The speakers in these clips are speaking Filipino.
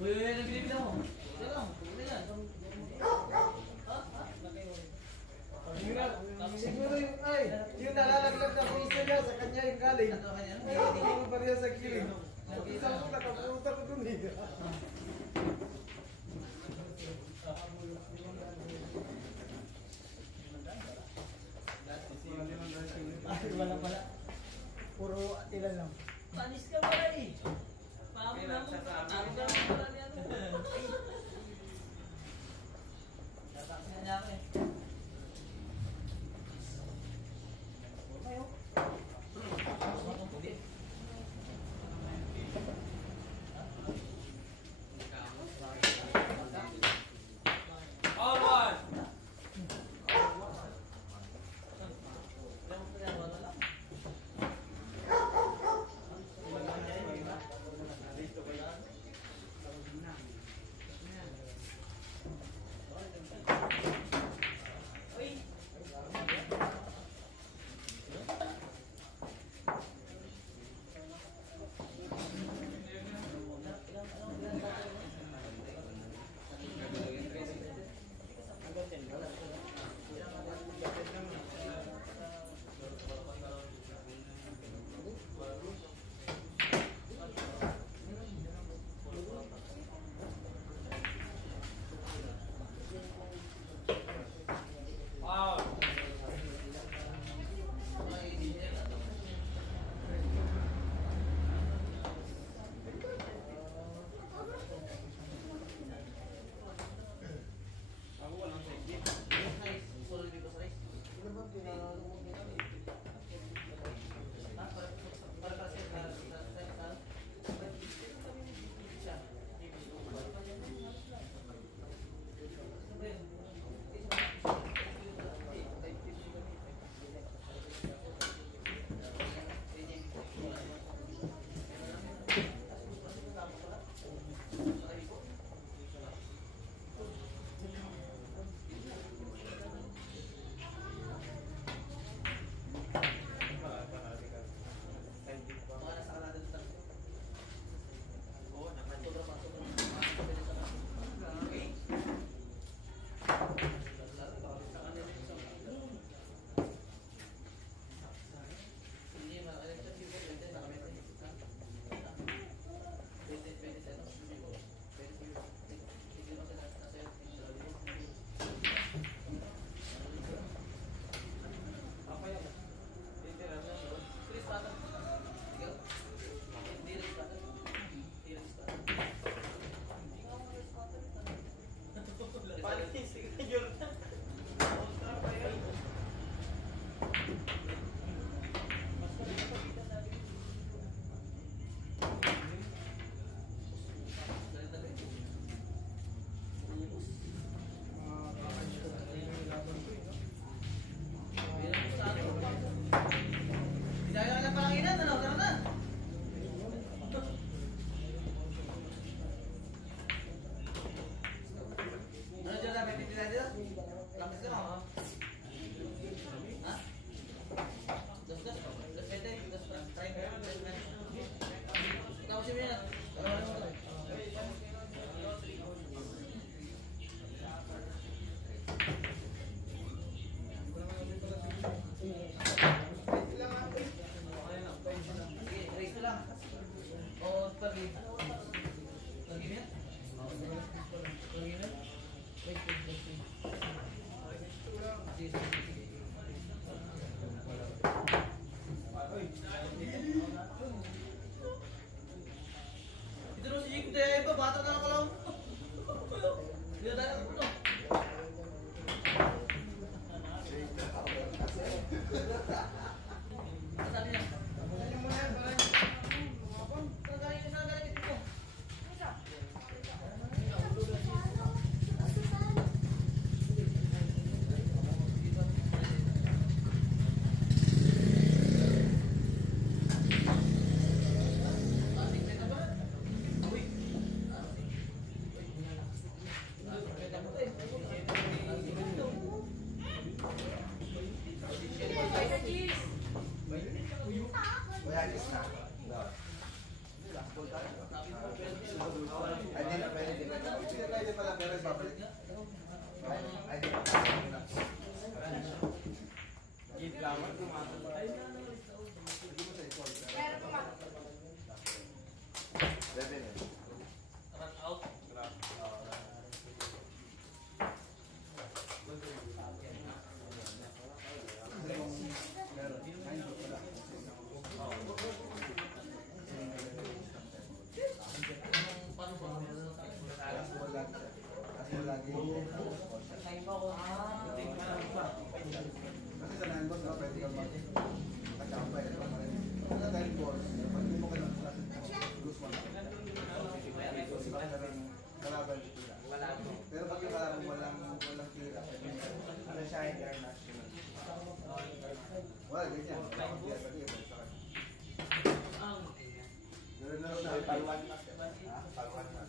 Uy, nagbibigyan mo. Ito lang, ito yan. Siguro yung nalalaglag na puso niya sa kanya yung galing. Ay, hindi mo pa rin sa kiling. Isang po nakapunta ko dun eh. Wala pala. Puro ilan lang. Panis ka pala eh. Paamo na mo. Paamo na mo pala niya. Tataksin na niya ako eh. Ayaw. All one. Wow. Ako walang safety. Nice. Solo dito sa race. Ano ba pinanalo mo ginamit? Para kasi Ito na si Jake, dahil ba? Bata na lang. Hindi na tayo ako. Sabi niya. Uy! lagi. Kasi sa non-boss ka, pwede kang mag-kachampay. Sa dahil boss, pag hindi mo ka lang lose mo na. Kasi baka na rin kalaban dito na. Pero pag yung kalaban walang tira, ano siya international. Wala, ganyan. Wala kang tira sa tira. Meron na rin na. Paluan na. Paluan na.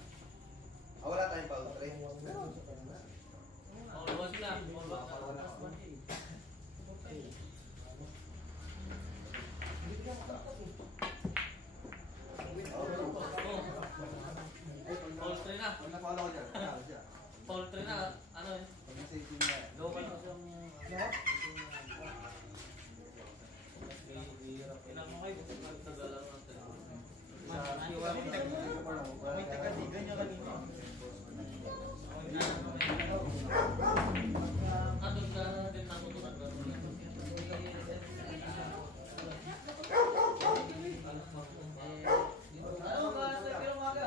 Wala tayong paluan. Almost na. Poultry na. Pag na-follow ko dyan, kaya siya. Poultry na. Ano yun? Pag nasa-18 na. Local. Ilang mo kayo? Nagtagalan natin. May taga-digan niya kanina. Andun ka din natutunan ka. Ano ba? Sa pero umaga.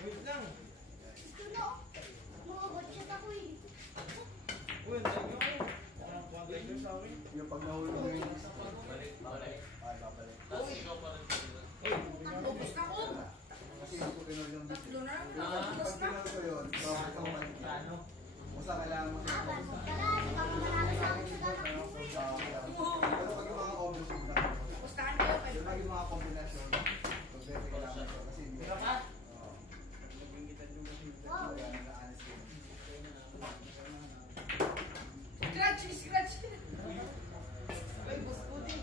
Wait lang. Yung pag nahulog mo yung Balik. ay, babalik. Tapos ikaw pa rin. Kasi hindi ko pinuli yung dito. Ah. Pag pinuli ko yun, bakit ako malikita? Basta kailangan mo sa pero pag yung mga combination na yung pag yung mga combination, pag kailangan ko kasi hindi. Oo. Kaya naka-honest yun. Scratch! Ay, boss ko din.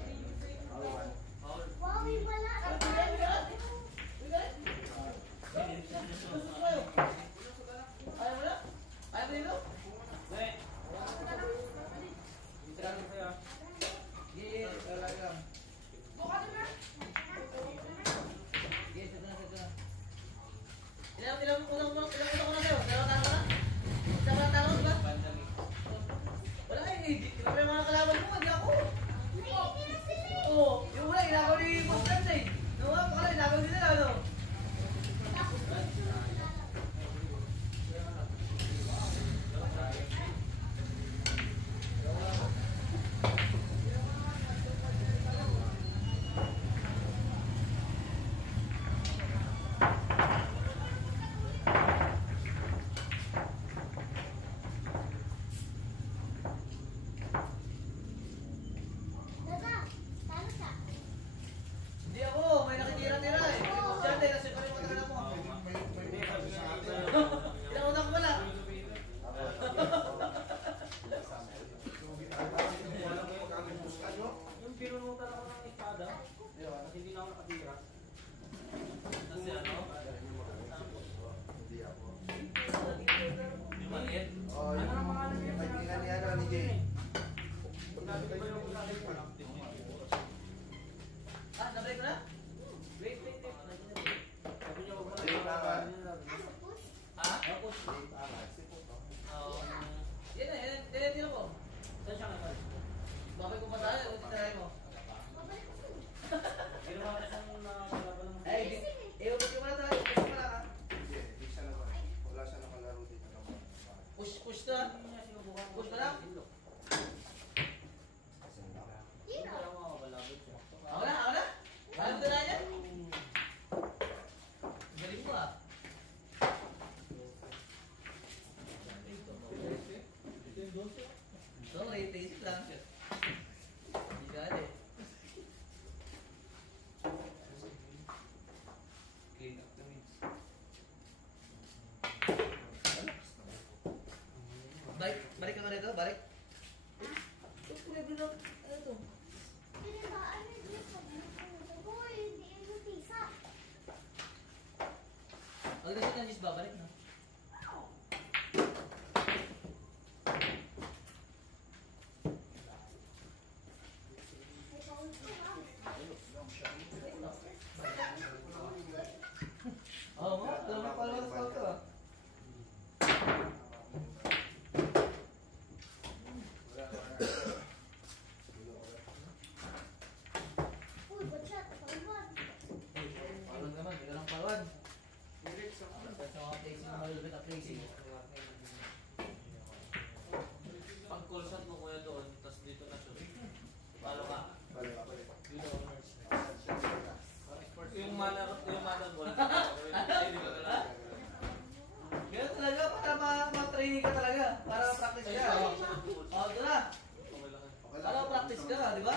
Awan. Ayaw mo na? Ayaw mo nito? Yeah, talaga. Yes, ito na. Ilang ko na sa'yo? Ilang talo ko na? Isang mga talo ko ba? Wala eh. May mga kalaban mo, hindi ako. Oo, yung wala, inagaw ni Boss Friends eh. No, pakala, inagaw din nila, ano? Hindi ako, may nakitira-tira eh. Diyan eh, nasa ko rin mga mo. Ilang una ko wala. Yung pinunutan ako ng espada, hindi na ako nakatira. Kasi ano? Hindi ako. Yung maliit. Oh, yung kaibigan ni ano, ni Jay. Ah, nabalik ko na? Wait. Sabi niya, huwag mo Wait, tama. Ha? Yan na, yan tira ko. Saan siya nga? Bakit ko pa tayo, o titirahin mo? Ginawa ka siyang nakakalaban ng... Eh, ubos ka muna tayo, ubos ka muna ka. Hindi, hindi siya naman. Wala siya nakalaro dito. Push to ah. Push ka lang. Ako na? Alam ko na yan? Galing mo ah. Ito, rate lang. Hindi ka eh. Clean up the mix. Balik ka na rito, balik. Ito, pwede lang. Ano to? Ang gusto niya, Jis, babalik na. Oo nga, dalawang palawas ko ito ah. Wala. practice ka. Oh, ito na. Okay Ano, practice ka, di ba?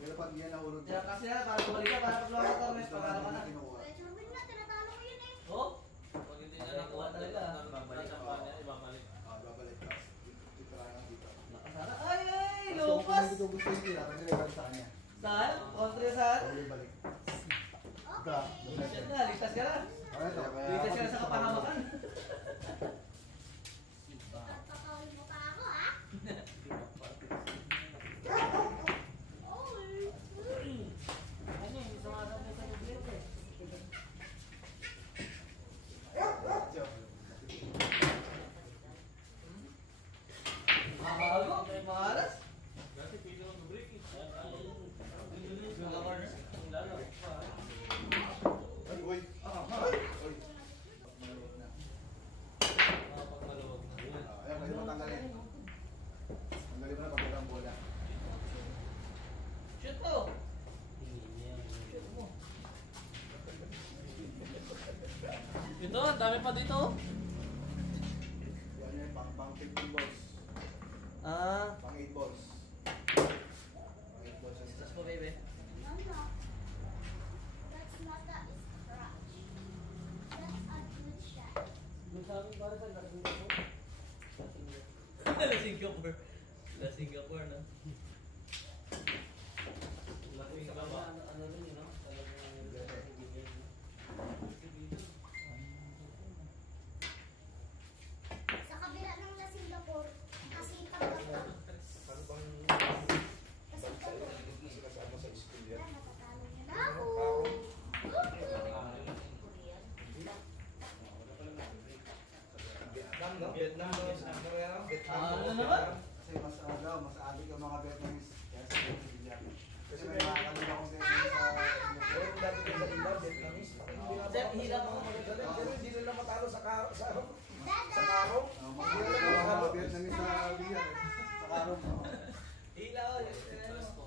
Pero pag yan nahulog Kaya kasi na, para bumalik ka, para pag lumakas ka, may pangalo ka na. Kuya Jerwin nga, tinatalo ko yun eh. Oh? Pag hindi na nakuha talaga, babalik ang pa niya, ibabalik. Babalik. Tapos, titirayan dito. Nakasara. Ay, lupas! Gusto yung tira, pwede na ibalik sa kanya. Saan? Kontra saan? Pwede balik. Okay. Shit na, ligtas ka na. Okay, ito. Ligtas ka na sa kapahamakan. Pagpapawin mo pa ako, ha? Oy. Ano yung sumasabi sa bibig eh? Makahago, may maharas. Dati pili ng break eh. Yung corner. Lalo. Ay, uy. Uy. Maluwag na. Pag maluwag na. Ayan, pwede mo tanggalin. Tanggalin mo na pag walang bola. Shoot mo. Shoot mo. Ito, ang dami pa dito. Yan yung pang 15 balls. Ah, Pang 8 balls. Pang 8 balls. ligtas ko, baby. No, no. That's not a scratch. That's a good shot. Yung sa amin para sa lasing ko. La Singapore. La Singapore, no? Lasing ka ba? Ano rin yun, no? Talagang bibig. Sa kabila ng La Singapore, kasipag ka pa. Ano bang Kasipag ka. kasama sa school Wala, yan? natatalo niya na ako. Ano naman? Kasi mas mas adik yung mga Vietnamese. Kaya sa Vietnamese. Kasi may mga kanila kong Sir, hila ko. Hindi nila matalo sa karo. Dada! mga Vietnamese sa bilyan. Sa karong. Hila ko.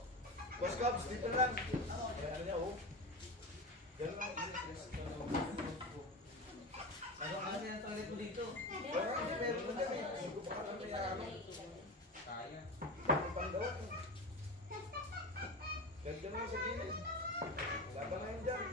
Boss Cubs, dito lang. Ano niya, oh. Ganun lang. Ano kasi ang toilet ko dito? Pero meron na dyan eh. Siguro baka lang may ano. Kaya. Meron pang daw. Ganda na yung sa gilid. Laban na yun dyan.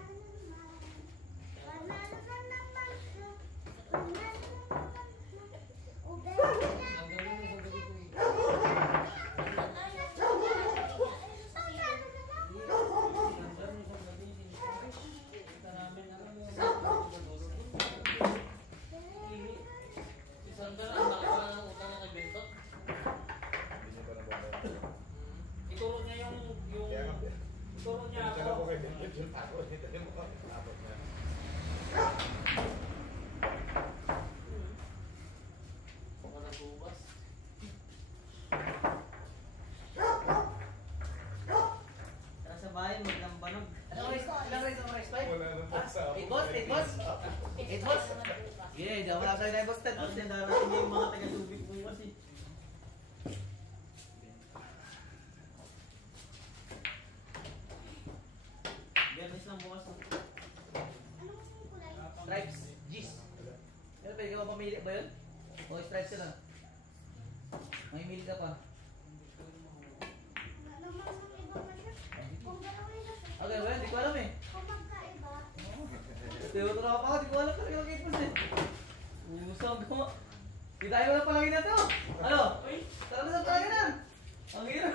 Si Sandra, ang laki pa ng utang na kay Bentot. Hindi niya pa nababayaran. Ituro niya yung Kaya nga, ituro niya Dala ko ako. kay Benjot yung tao. Dali mo ka. Abot na. Mga nagubas. Nasa bahay, maglambanog. Ano rice? Ilang rice ang rice? Five? Wala na po sa Ah, 8 balls? 8 balls? 8 balls? Yeah, di ako nakasabi na yung boss 10 balls. Yan, darating niya yung mga taga-tubig mo kasi. Biyernes lang bukas. Stripes, G's. Pero pwede ka ba pamili ba yun? O stripes ka lang? Mamimili ka pa. Okay, well, di ko alam eh. Tinuturo ka pa ako, di ko alam talaga yung 8 balls eh. Usang ko. Di tayo wala palagi na to. Ano? Tara na sa palagi na. Ang hirap.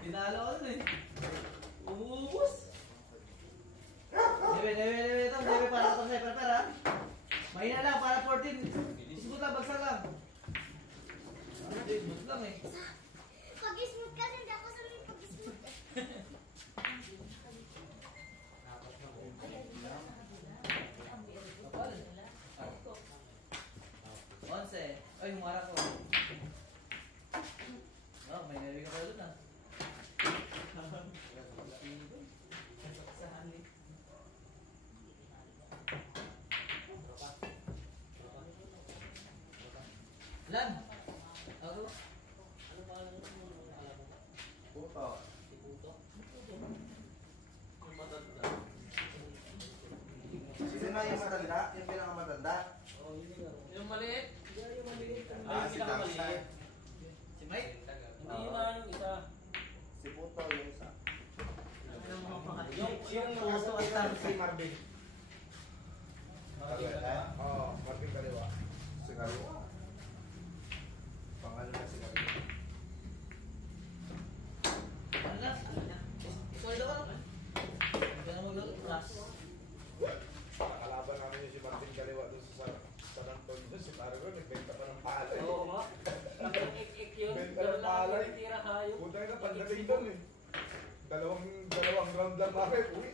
Tinalo ko dun eh. Umubos. Debe, ito. Debe para sa sniper ha. Mahina lang, para 14. Ismut lang, bagsak lang. Ismut lang eh. Pag-smooth kasi, hindi ako sanay pag-smooth. Kapal. 11. Ay, humara ko. Oh, may narinig ka pa doon ah. Sa hangin. Lan. Ako. Ano pa alam mo? Alam mo? Puto. Si Puto? Yung matanda. Sino na yung matanda? Yung pinakamatanda? Oh, yun yung maliit. Ah, si Tangsay. Si Mike? Hindi yun nga yung isa. Si Puto yung isa. Yung puso at tang si Marvin. Oo, Marvin Kaliwa. Si Kaliwa. Pangalan na si Kaliwa. Ano na? Isoldo ka naman. Hindi ka na maglaro. Class. Kalaban namin yung si Marvin Kaliwa doon sa San Antonio. Si Taro nagbenta pa ng palay. Oo nga. Ang ik-ik yun. Benta Pero ng palay. nakakitira kayo. Punta na pagdating doon eh. Dalawang round lang namin. Uwi.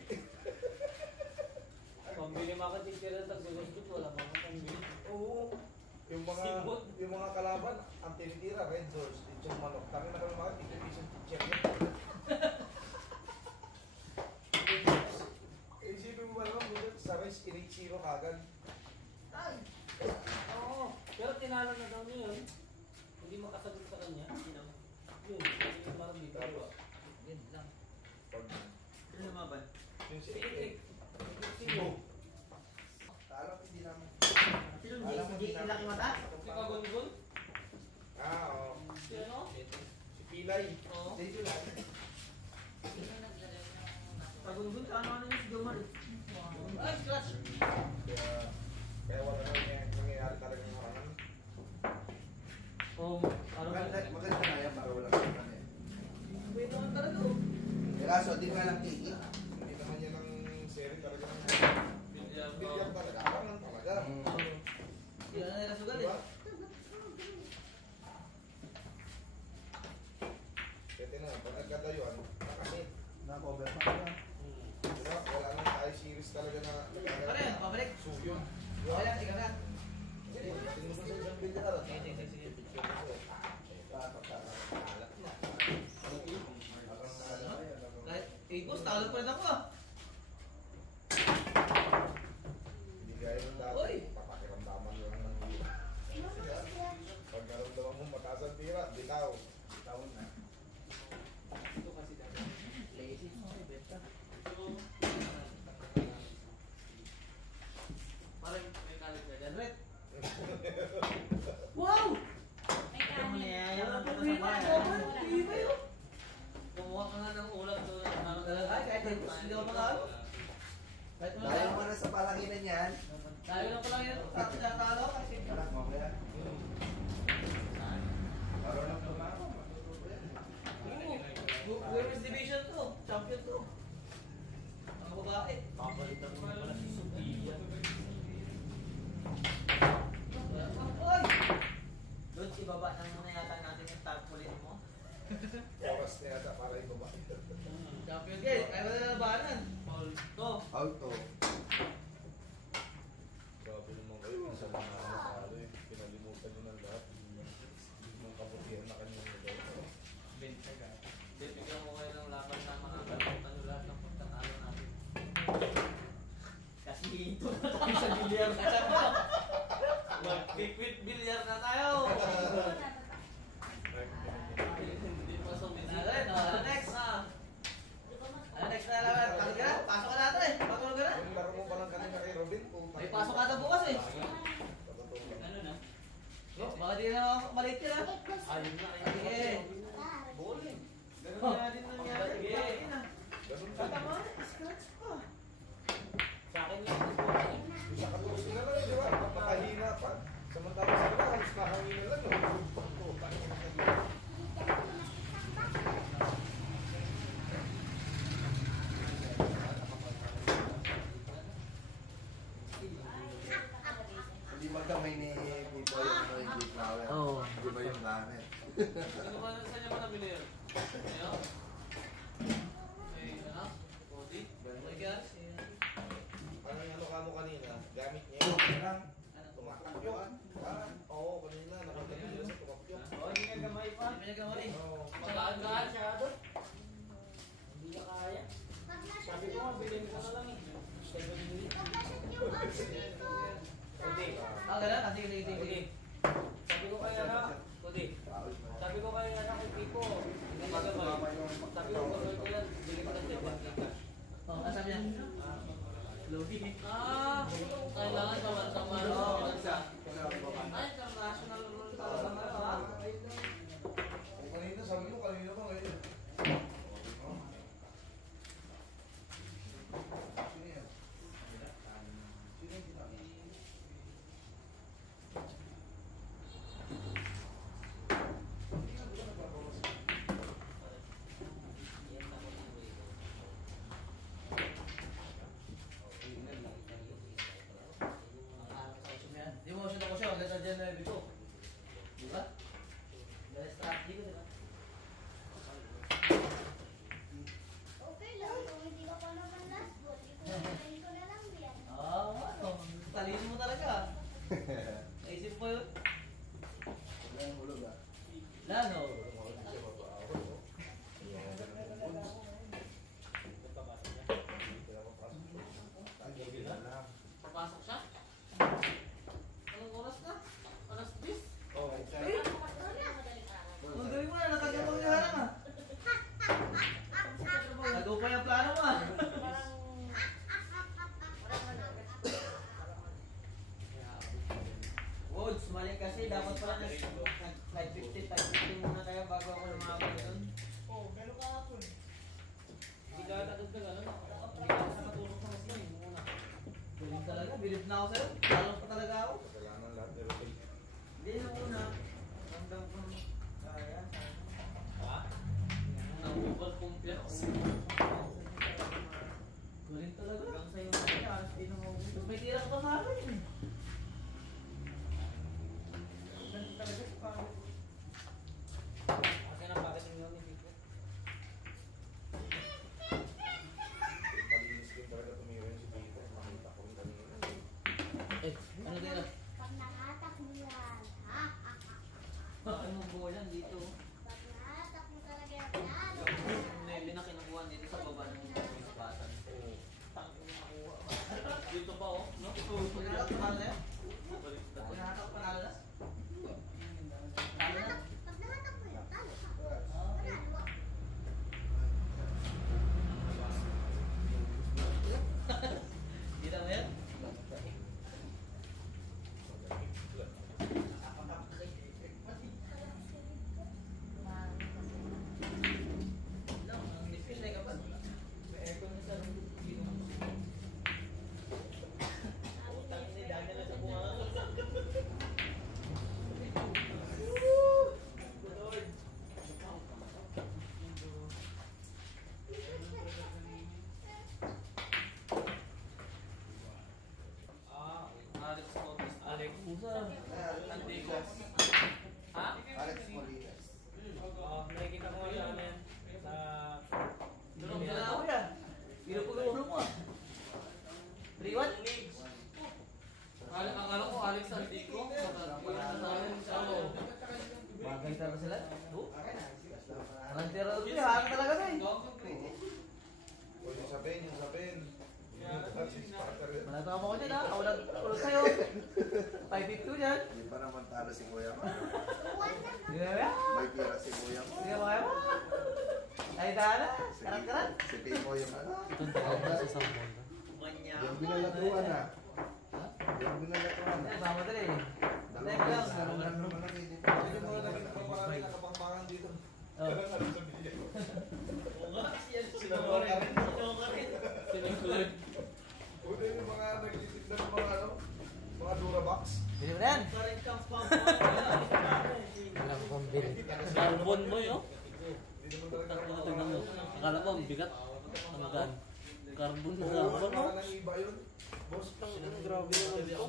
Pambili mga katitira sa gulustot, wala mga pambili. Oo. Yung mga kalaban, ang tinitira, Red Doors, Lechong Manok. Kami na kami mga tig-division teacher. Isipin mo ba naman, sa race, 8-0 kagad. Ay! Oo. Pero tinalo na daw niya yun. Hindi makasagot sa kanya. Yun. Yung marang dito. Yan lang. Pag Sino lumaban? yung si Ik-ik. Cebu. Talo, hindi naman. Sino si Laki Mata? Si Kagungun? Oo. Si ano? Si Pilay. Oo. Dito lang. Kagungun sa ano yung si Jomar? Ay, scratch! Kaya wala na nangyayari talaga ng harangan. Oo. Maganda na yan para walang kanan eh. Wait naman talaga. Kaso, di ka lang tiki. Hindi naman yan ang series talaga ng Bilyar. Bilyar talaga. Harangan talaga. Hindi na nila sugal Diba? eh. Kaya tinanong, pag nagkatayuan, nakasit. Na-cover pa kaya. Diba? Wala nang tayo series talaga na Ano yan? Pabalik? Sugyon. Okay lang, ikaw na. Sige, tingnan mo sa isang bilyar. Sige. Kahit 8 balls, talo pa rin ako ah. Hindi gaya ng dati. Uy! Papakiramdaman lang ng tira. Pag naramdaman mo mataas ang tira, bitaw. Taon na. Ito kasi dati. Lazy. Okay, beta. Parang may kalit na dyan. Red. Wow! May Wala kanin. pa rin ako. Hindi ba yun? Kumuha ka nga ng ulam doon. Ay, kahit hindi ako makalo. Kahit wala Dahil ako. mo na sa palanginan yan. Dahil lang ko lang yun. Tapos natalo kasi. Anak mo kaya. Marunong tumama. Women's division to. Champion to. Ang babae. Papalitan mo pala si Sophia. Oy! Doon, ibaba na muna yata natin yung tarpaulin mo. Oras na yata para ibaba. Champion guys, kaya wala na labanan. Paul. To. Auto. Grabe naman kayo. Isa na nakakalo eh. Pinalimutan nyo ng lahat. Yung kabutihan na kanyang nagawa. Bibigyan ko kayo ng laban na makakalimutan nyo lahat ng pagkatalo natin. Kasi ito na tayo sa bilyar na tayo. Mag-quit bilyar na tayo. Hindi pa sa bisita. Next. Next na laban. Pasok ka na. Pasok ka na ito eh. Patulog ka na. Yung laro mo pa lang kanina kay Robin. May pasok ka na bukas eh. Ano na? No, baka di na maliit ka na. Ayun na. Sige. Bowling. Ganun na din nangyari. Sige. Ganun din. Tama, scratch pa. Sa akin yung Sa katusin na lang, di ba? Napakahina pa. Samantalang sa iba, halos nakahangin na lang. Oh, tangin na dito. Hindi magkamay ni Pipo yung hindi flower. Oo. Di ba yung gamit? Sino ba saan niya mo nabili yun? Ano? May ano? Cody? Okay ka? Parang ano ka mo kanina, gamit niya. Parang Tumakyo. Oo, kanina, nakita niyo sa tumakyo. Oh, hindi nga gamay pa. Hindi ka mali. Oo. Magaan-gaan siya doon. Hindi niya kaya. Sabi ko nga, bilhin ko na lang eh. 7 minutes. Cody. Ah, ganun? Ah, sige, sige, sige. Cody. Sabi ko kaya na, Cody. Sabi ko kaya na kay Pipo. Hindi ka gamay. Sabi ko, gagawin ko yan. Bili ko ng 7 cash. Oh, ang sabi niya? Loading. Kailangan sa bansa Ay, international rule. kasi dapat pala nag-550 muna kayo bago ako lumabas doon. Oh, meron ka hapon. Hindi ka natagdag ano? Hindi ka nakatulong sa mas yun. Muna. Bilib talaga, bilib na ako sa'yo. Talong pa talaga ako. Kasalanan lahat ni Rodel. Hindi na una. Ramdam ko kaya. Ha? Nang-over complex. Galing talaga. Hanggang sa'yo na kaya, alas di na mauwi. Tapos may tira ka pa sa akin eh. Galing talaga sa pangit. Kasi nang bakit yung ni Pico? Palinis din talaga tumira yun si Tito. Nakita ko rin kanina. Eh, ano din ah? Pag nakatak mo yan, ha? Bakit mo buo yan dito? Pag nakatak mo talaga yan, Yung nebe na kinukuha dito sa baba ng patan. Tangin na nakuha. Dito pa oh. No? Pagkatak panalo na yan? Pagkatak panalo na? Talo na? Pag nakatak mo yan, talo ka. Okay. Panalo. Kita mo yan? Lang, ang miss ka pa. May aircon na sa room. Utang ni Daniel na sa bunga. Ah, Alex Montes. Alex. Pusa. Antico. Ha? Alex Molinas. Oo, nakikita ko nga ano yan. Sa... Durog na ako yan. Ilo po yung ulo mo ah. 3-1? Akala ko Alex Antico. Bagay talaga sila. Ang tira doon yun, hangin talaga na eh. O yung sabihin, yung sabihin. Si Sparker yun. Manatama ko dyan ha, ulag kayo. 5-2 dyan. Hindi pa naman talo si Kuya ko. Hindi na ba? May tira si Kuya ko. Hindi na ba kayo? Ay, dana. Karat-karat. Si Pico yung ano. Manya. Yung binalatuan na. Yung binalatuan na. Ay, mamadali eh. Teka lang. Naman naman ang hindi pa. Hindi mo naging pangpangan nakapangpangan dito. Oh. Oo nga, sila mo rin. Sino ka rin? Sinunod. Una yung mga nag-isip na ng mga ano. Mga Durabox. Bili mo na yan. Carbon mo yun. Hindi naman talaga Tingnan mo. Akala mo, ang bigat. Ang gan. Carbon na carbon mo. Parang iba yun. Boss, grabe naman ito.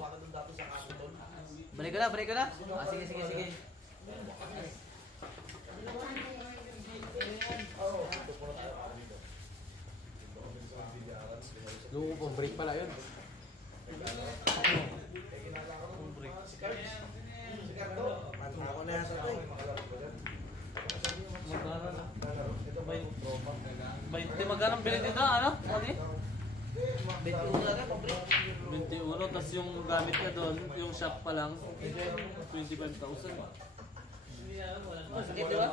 Balik ka na, balik ka na. Ah, sige, sige, sige. Luko pang break pala yun. Ako na yata ito eh. Magkano na? 20 magkano ang bilhin nito, ano? Ano? 21 talaga, pabrik. 21, tapos yung gamit ka doon, yung shop pa lang, 25,000. Masakit, di ba?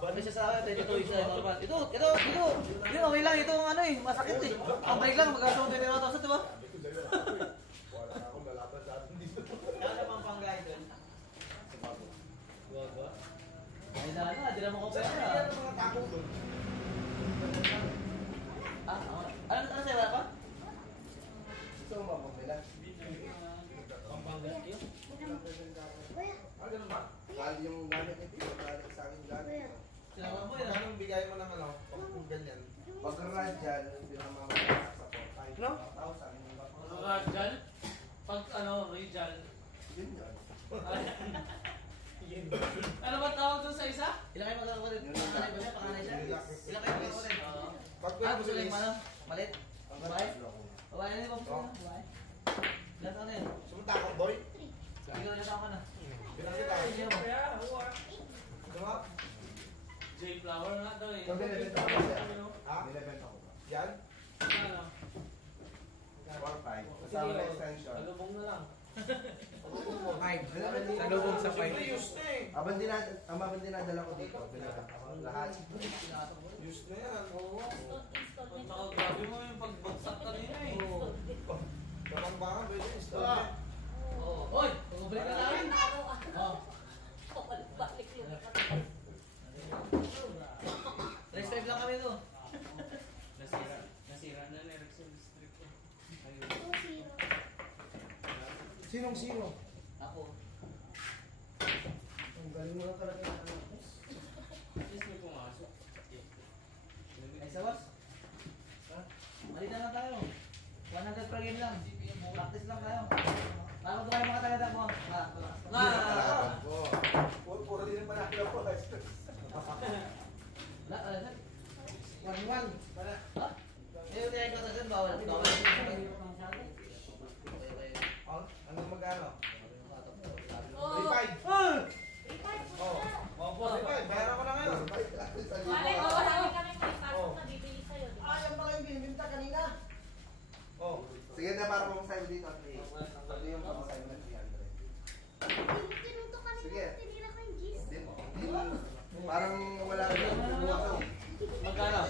Ano siya sa akin, ito isa normal. Ito. Yun, okay lang. Ito ang ano eh, masakit eh. Ang break lang, magkasama 21,000, di ba? Wala na akong lalaban sa atin dito. Kaya pang panggay doon. Ay, dala, di naman ko pera. Ano mga tako doon? Ah, ano sa'yo, wala pa? Gusto mo mapamila? Kuya, Ah, ganun ba? Dahil yung gamit ni Tito, dahil sa akin gamit. Sinama mo yun, Anong bigay mo ng ano, pag ganyan? Pag radyan, pinamamaya sa 4,500. No? 1,000. Radial? Pag ano, Radial. Yun yun. Ano ba tawag doon sa isa? Ilan kayo magkakakulit? Yun. Panganay ba siya? Panganay siya? Ilan kayo magkakakulit? Pag Ah, gusto lang yung ano? Malit? Ang Babae? tatlo ko. Babae na yung gusto na? Babae? Ilan taon na yun? Sumunta akong boy. Ikaw ilan taon ka na? Bilang kita. Diba? J Flower nga daw eh. Pag binibenta ko siya. Ha? Binibenta ko ba? Yan? Ano? 4,500. Kasama na extension. Alubong na lang. Salubong sa fight. Abang dinadala ko dito. Binibenta ko. Lahat. Use na yan. Oo. At saka grabe mo yung pagbagsak kanina eh. Kapag baka, pwede install Ah. yan. Oo. Hoy! Pag-ubalik na namin! Oo, Sinong-sino? Ako. Ang galing mo na talaga ng anak mo. Please may pumasok. Ay, sawas. Malita na tayo. 100 per game lang. Practice lang tayo. Para ko tayo makatagatag mo. Kalaban ko. Puro din yung panahon po. One-one. Ha? Eh, tayo ko sa bawal. Bawal. Oh, ano magkano? Oh, 3-5. Oh, Ipan. 3-5. Bayaran ko na ngayon. Malay ko, marami kami may pasok na bibili sa'yo. di ba? Ah, yan pala yung binibinta kanina. Oh. Sige na, para pumasayo dito. Pati yung pumasayo na 300. Tinuto ka nila, Sige. tinira ko yung gis. Parang wala ka na. Magkano?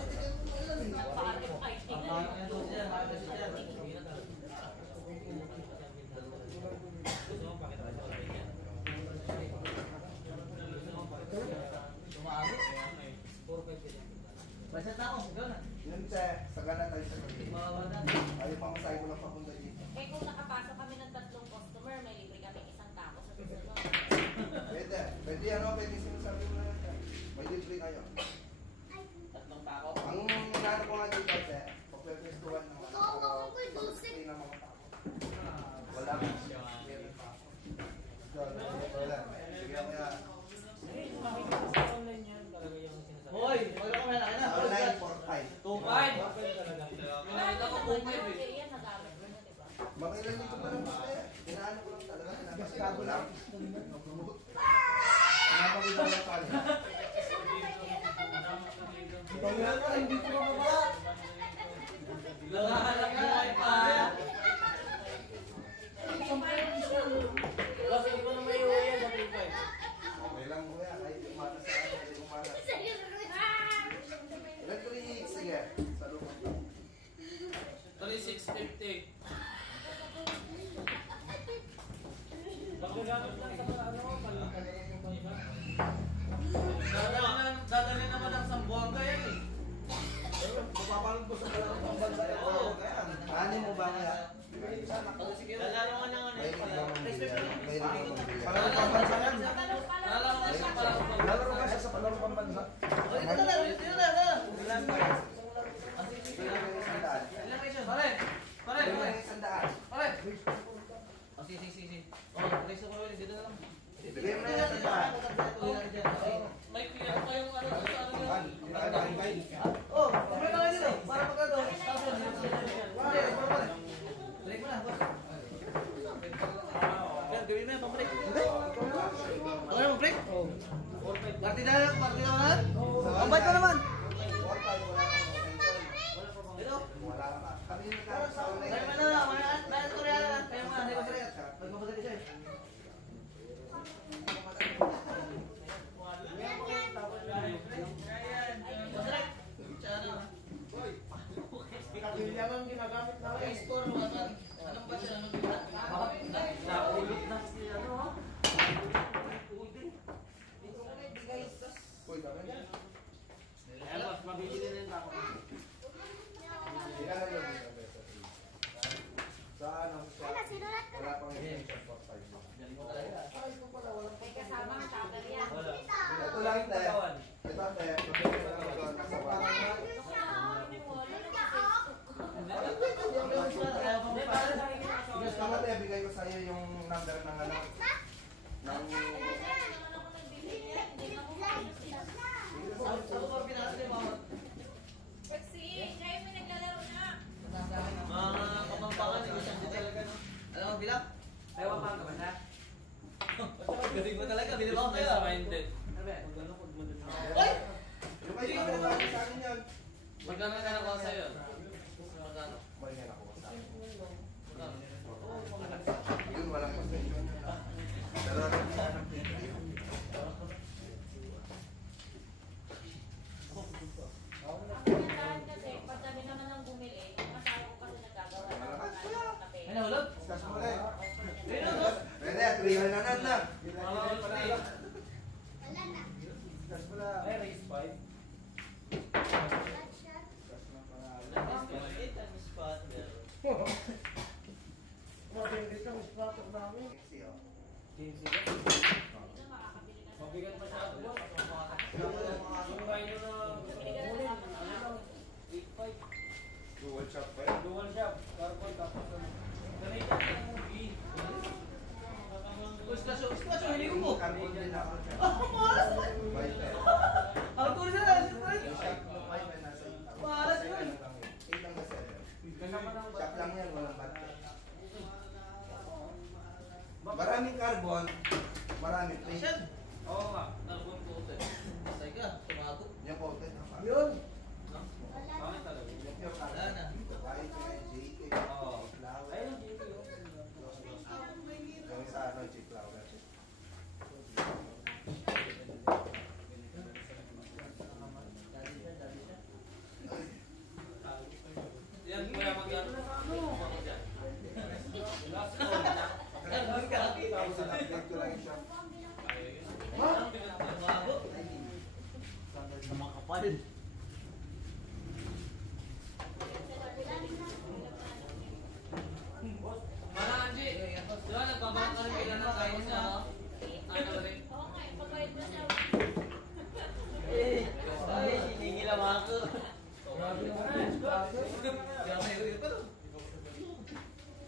Napakati fighting na yun. Tumaabot. Baset na ako. Ikaw na. Yun sa gana tayo sa gabi. Bawal na. Ayaw pamasayo ko lang papunta dito. Eh kung nakapasok kami ng 3 customer, may libre kami isang taco sa susunod. Pwede. Pwede ano, pwede sinasabi mo na lang. May libre kayo. Tatlong pako? Ang nanalo ko nga dito, pagpwestuhan ng Dulce. ng mga tao. Wala ka. Wala. Sige, kaya Makikita sa online yan. Talaga yung sinasabi. Hoy, wala ka may laki na. online 4-5. 2-5. Nakita ko po yan, nagamit mo na, di ba? Makailan dito pa lang kasi. Inaano ko lang talaga. Pinapakita ko lang. Pinapakita ko lang talaga. Bayaran ka, hindi ko mababa. Nangahanap buhay pa. Boss, hindi ko na may uwi yan sa 3-5. Okay lang mo yan. Kahit umalas sa akin, kahit umalas. Electric, sige. Sa loob. 3650. Magagamit lang sa ano, palitan yung pangba. Dadali naman ang Sambuanga yan eh. Mapapalong ko sa kalalang pambansa yan. Oo. Ano mo ba kaya? Dadali naman ng ano May yung hindi naman bilyan. May hindi naman bilyan. Palarong pambansa yan. Alam mo siya pala. Lalaro ka siya sa palarong pambansa. O, dito na, dito na. Bigyan mo yung isang daan. Pare, pare, Bigyan mo pare. yung isang daan. Pare. Oh, si. Oh, place ko ulit dito na lang. Bigyan mo na yung isang daan. May pinag pa yung ano sa ano Yan. Oh, pare ka dito. Para magkano? Pare, pare. Break mo na, boss. Pero gawin mo yan, pang-break. Okay mo, break? Oo. Party na lang, party na naman. Ang bait mo naman. 4-5, wala kang momentum. Dito. Wala ka. Kami yung nagkaroon sa online. Kaya mo na, mga tuloy na lang. Kaya mo na, hindi ko sa'yo. Magmamadali siya eh. Masarap. Siya na. Yan ang ginagamit Okay, namin. score mo naman. Anong ba siya? Nakulot na si ano ha? Uy, dami na. Ayan, boss, mabibili na yung tako. Ilan na yun? Sa ano? Sa Ano, sinulat ko wala na. pang exemption 4-5. May kasama ang cover yan. Ito lang ito. Ito ate. Mabibili na lang ito. Nasa wala. Yes, tama tayo. Bigay ko sa'yo yung number ng ano. Ng... Ako ba pinasali mo? Mga kapampangan, hindi siya talaga. Alam mo, bilang? Ewan pa ka ba na? Galing mo talaga, bilang ako May kayo. minded. Oy! Yung kayo, ano ba sa akin yan? Magkano na ako sa'yo? Magkano? Mali nga ako sa akin. Magkano? Yun, walang pasensyon. Pero siya ng pinili. Pinuntahan kasi, pag kami naman ang bumili, yung asawa ko kasi nagagawa ng mga kape. Ano, hulog? Discuss mo ulit. Ayun, hulog. Pwede, 3 na nan. Wala na. Discuss mo lang. Ay, race 5. Wala siya. Mabindi kang sponsor namin. carbon din ako. Malas na! Viper. Ang tuloy na lang, siyempre. Yung shop mo, Viper nasa Malas yun. 8 lang na seller. Shop lang yan, walang battery. Maraming carbon, maraming plate. Siyan. Oo nga, narbon ko ito. Pasay ka, tumago. Yung coated na pa. Yun. Bakit talaga? Yung pure Wala carbon. na. Viper, JK, Oo. flower. Ayun, dito yun. Yung sa ano, cheap flower. Yan, kuya mag-ano. Ako dyan. Last call na. Ang kapit. Tapos in-upgrade ko lang yung shop. Tumago. Sama kapal. Mana Anji, di ba nagbabahan ka rin kailan ng kain sa ano rin? Ay, siningil ang ako. Grabe naman yung bago. Grabe, yun pa doon.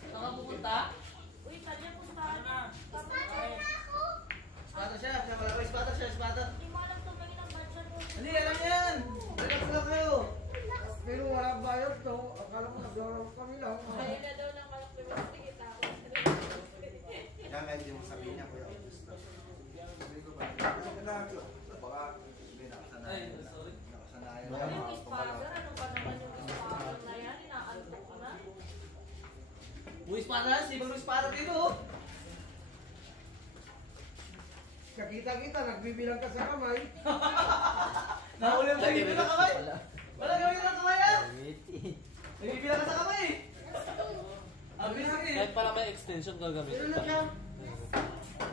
Saan ka pupunta? Spata siya, siya pala. Uy, spata siya, spata. Hindi, alam niya yan. Relax lang kayo. Pero wala bayad to. Akala ko naglaro kami lang. Yan, medyo mo sabihin niya, Kuya Augusto. Sabi ko ba, kasi pinagyo. Baka, hindi Ay, nakasanayan. sorry. Nakasanayan. Ano yung sponsor? Ano ba naman yung sponsor na yan? Inaantok ko na. Uy, spata yan. Sibang yung spata dito. oh. Kakita-kita, nagbibilang ka sa kamay. Nahuli mo sa ibibilang kamay. Wala gawin ng kamay yan. Nagbibilang ka sa kamay. Ang bilis eh. Kahit para may extension Pero gagamitin lang pa. yan.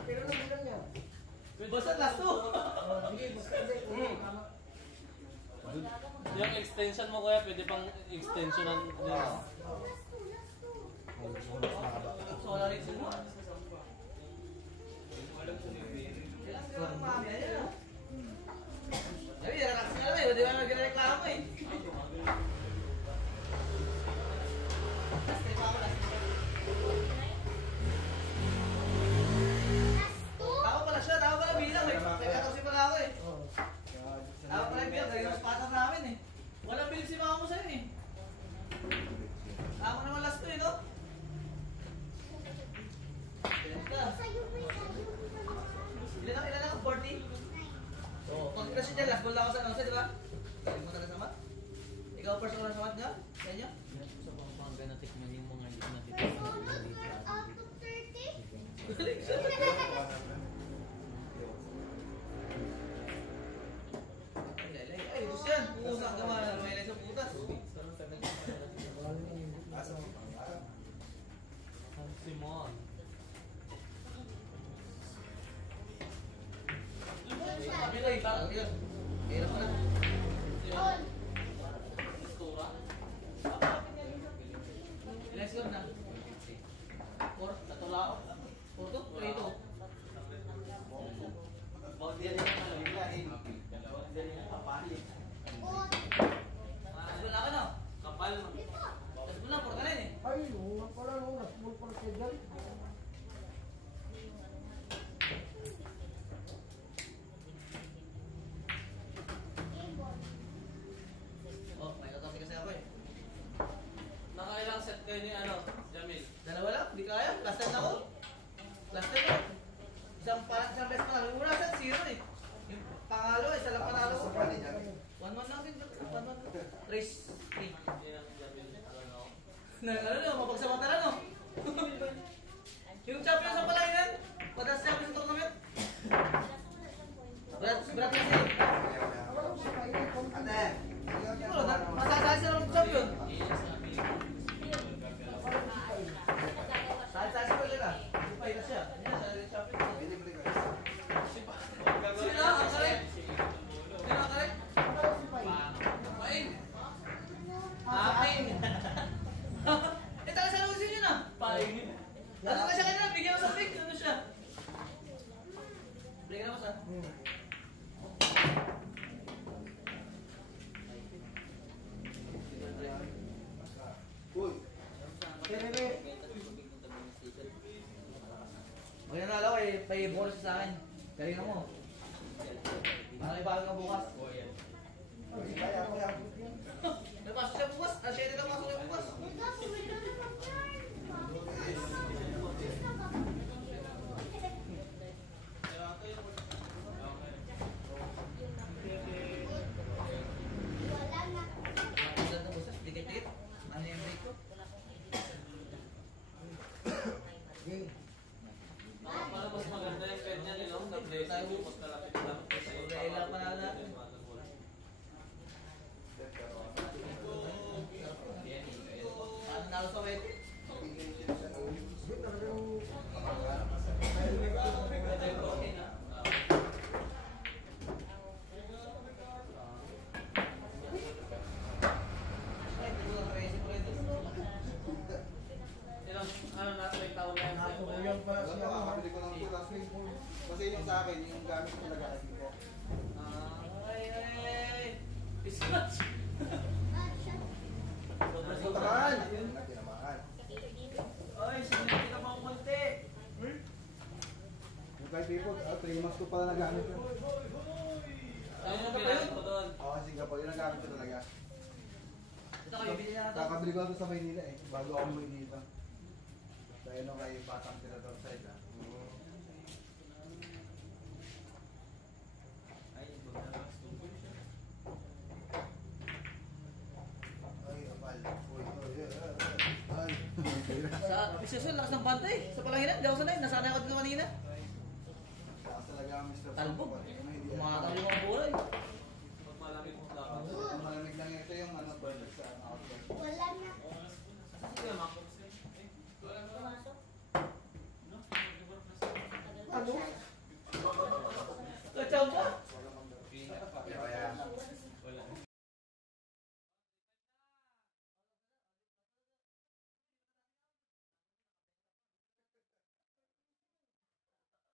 Pero lang bilang niya. Basta last two. Sige, basta hindi. Tama. Yung extension mo kuya, pwede pang extensionan din. So, wala rin mo. Relax ka lang, mami. Ayan ah. Ay, relax ka lang eh. Di ba nagreklamo eh. Last trip ako, last trip. Tao pala siya, tao pala bilang eh. May 14 pala ako eh. Tao pala yung bilang, kaya yung spata namin eh. Walang bilis si mama mo sa'yo eh. Tama naman last to eh, no? Ilan ang 40? So, pag kasi dyan, last ball na ako sa ano, di ba? Galing mo talaga sa mat? Ikaw first ako na sa mat nga? Sa inyo? Gusto ko pang natikman yung mga Out of 30? Galing siya. Ay, gusto yan. Puusang ka man. May sa putas. Asa mo pang Simon. Sabi ko, bakit yun? Hirap mo na. On. Istura. Ilang score na? 4? Tatulao? 4 to? 3 to? Boundary na ano, hilahin. Boundary na kapalit. On. Last ball na ka no? Kapal. Last ball na, 4 ka na yun eh. Ay, una pala nung nasmall pala kayo dyan. Game ball. Oh, may katabi kasi ako eh. Nakailang set kayo ni ano, Jamil? Dalawa lang, hindi kaya. Last time na ako. Last time na. Isang best pa lang. Yung una set, 0 eh. Yung pangalo, isa lang panalo ko. Sa pali dyan. 1-1 lang din. 1-1. Race 3. Hindi lang Jamil. Ano? Ano no, mapagsamanta lang no? Yung champion sa palayan, padas champion sa tournament. Brad kasi. Ate! Siguro, masasali sila ng champion. Sali sila nila. Ipay na siya. Hindi na siya champion. Bili-bili ka. Sino na? Ang kalit? Sino ang kalit? Paing. Paing. Eh, taga sa lusin yun ah. Paing. Ano ka siya kanina? Bigyan mo sa pick. Ano siya? Bigyan mo sa. Uy! Huwag na nalaw eh. Pay bonus sa akin. Galing mo. Ano ibahan ka bukas? Kaya, kaya. May pasok siya bukas. Ah, siya na pasok siya bukas. Ikaw, pwede na naman yan. Wala na. Ang ganda bukas. Dikit-dikit. Ano yung break ko? Para mas maganda yung pet niya nila, sa place, mas kalapit lang. Kailangan pa na natin. Paano nalo sa wet? Ano na, may taon na yan. Nakatulong pala siya. Nakakabili ko ng putas ko. Kasi yung sa akin, yung gamit ko talaga kasi ko. Ay. Scratch. Tagal! Yung tinamaan. Ay, sinunod ka pang konti. Yung kay people, 3 months ko pala nagamit yun. Ano yung pinag mo doon? Oo, Singapore, yun ang gamit ko talaga. Ito kayo, bili na ito. Kakabili ko ako sa Maynila eh, bago ako umuwi dito. Dahil nung kay Batang Tirador side ah. Ay, apal. Uy, apal. Sa Pisyosol, lakas ng bantay. Sa Palanginan, di ako sanay. Nasanay ako dito kanina. Lakas talaga ang Mr. Talbog. Pag hindi Tumakataw yung mga